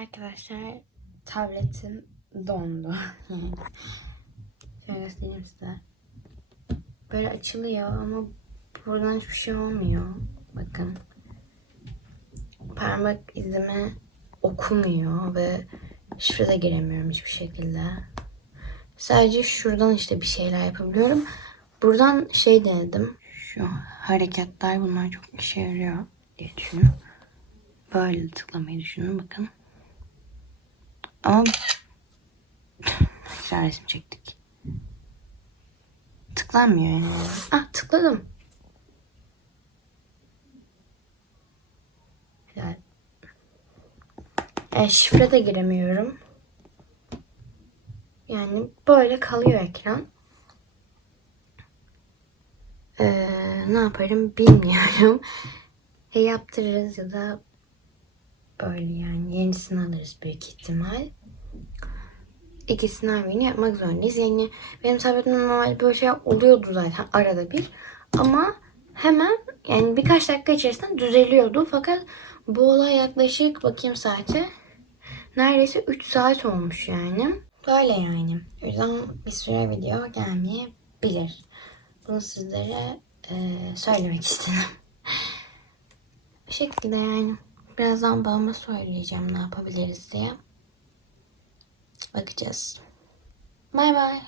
Arkadaşlar tabletim dondu. Şöyle göstereyim size. Böyle açılıyor ama buradan hiçbir şey olmuyor. Bakın. Parmak izimi okumuyor ve şifre de giremiyorum hiçbir şekilde. Sadece şuradan işte bir şeyler yapabiliyorum. Buradan şey denedim. Şu hareketler bunlar çok işe yarıyor diye düşünüyorum. Böyle tıklamayı düşünün bakın. Ama güzel resim çektik. Tıklanmıyor yani. Ah tıkladım. Güzel. E, şifre de giremiyorum. Yani böyle kalıyor ekran. Ee, ne yaparım bilmiyorum. Ya yaptırırız ya da böyle yani yenisini alırız büyük ihtimal. İkisinden birini yapmak zorundayız. Yani benim tabletimde normal böyle şey oluyordu zaten arada bir. Ama hemen yani birkaç dakika içerisinde düzeliyordu. Fakat bu olay yaklaşık bakayım saate neredeyse 3 saat olmuş yani. Böyle yani. O yüzden bir süre video gelmeyebilir. Bunu sizlere e, söylemek istedim. Bu şekilde yani. Birazdan babama söyleyeceğim ne yapabiliriz diye. Bakacağız. Bay bay.